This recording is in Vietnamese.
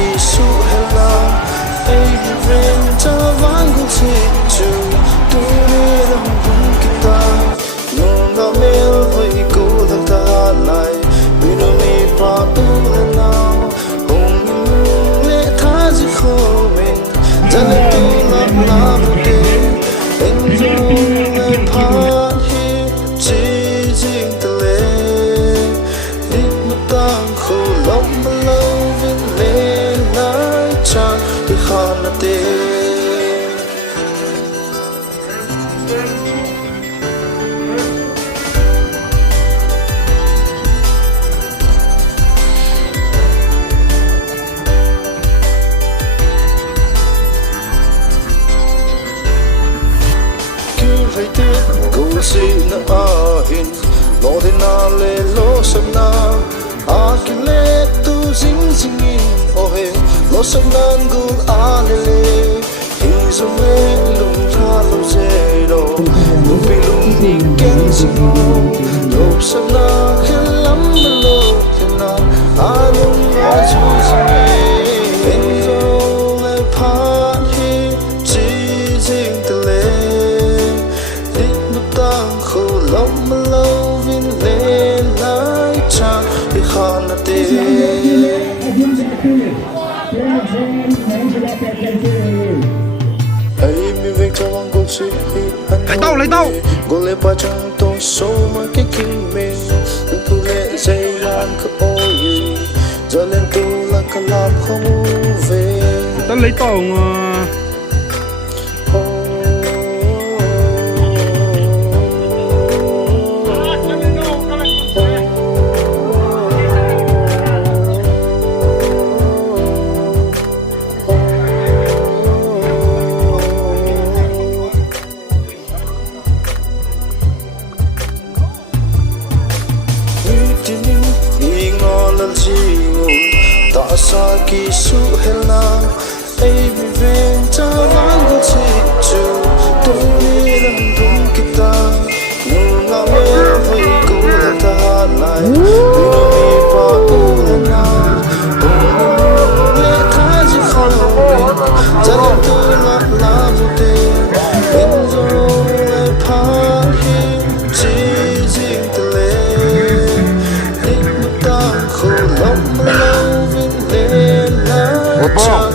kỳ su hela ai ven cha vang gu chi chu tu ni ram bum kita no na mel voi ko ta lai we no me pa tu na hong le tha ji kho men jan tu la la bu de en jo le pa hi chi jing ta le lit mu tang kho lom lo vin le na cha ti khan na te hay tiếc câu si na ahin lo de na le lo sam na a ki le tu jing jing in o he lo sam nan gu a le le hi zo me lum tha lo je do lu pi lum ni ken sing o lo sam na khel lam lo na a lum a ju me en zo le pa hi ji jing te le khô lom lâu vin lên lái cha đi khan na te ai mi veng cho vang gol si lấy tao gol le pa chang to so ma ke king me tu le zai lan ko oi giờ lên tu la ka lam không về tao lấy tao ta sa kỳ su hela ai bi ven cha vang gu chi chu tu ni ram bum kita nu na me voi ko ta lai tu no mi pa u na le tha ji follow ja le tu la la bu te en zo le pa hi ji jing te le ni mu ta kho lom lo cha